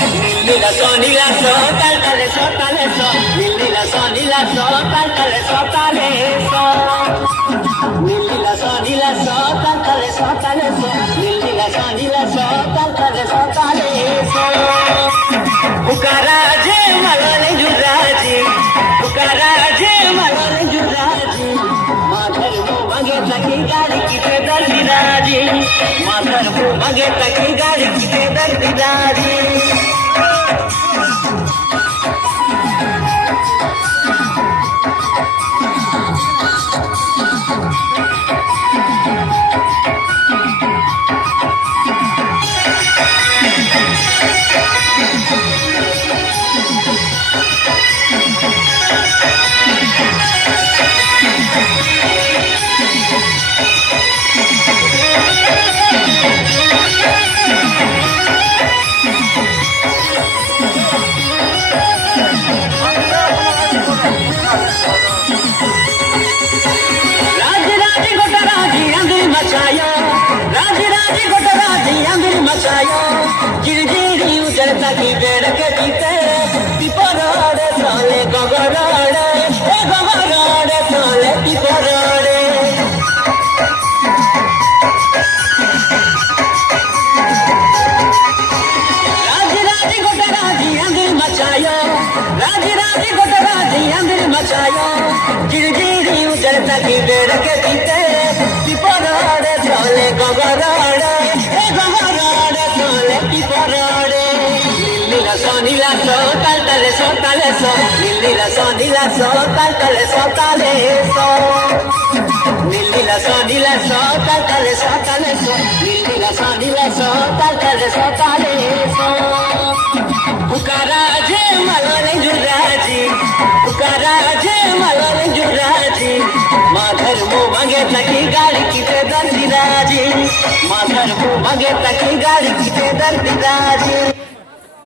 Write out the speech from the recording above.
Nililaso, taltaleso, taleso. Nililaso, taltaleso, taleso. Nililaso, taltaleso, taleso. Nililaso, taltaleso, taleso. Pukaraje malone juraji, pukaraje malone juraji. Madhar mo mage taki gadi kite dardi raji, madhar mo mage taki gadi kite dardi raji. की बेड़ के पीते पिपराड़े साले गगराड़े ए गगराड़े साले पिपराड़े राज राज गोटराजी अंदर मचायो राज राज गोटराजी अंदर मचायो गिरगिरी उजड़ता की बेड़ के पीते पिपराड़े साले गगराड़े ए गगराड़े साले पिपराड़े Nilaso, taltaleso, taleso. Nilaso, taltaleso, taleso. Nilaso, taltaleso, taleso. Nilaso, taltaleso, taleso. Pukaraje malone juraji, pukaraje malone juraji. Madhar mo mage taki gadi kite dardi raji, madhar mo mage taki gadi kite dardi raji.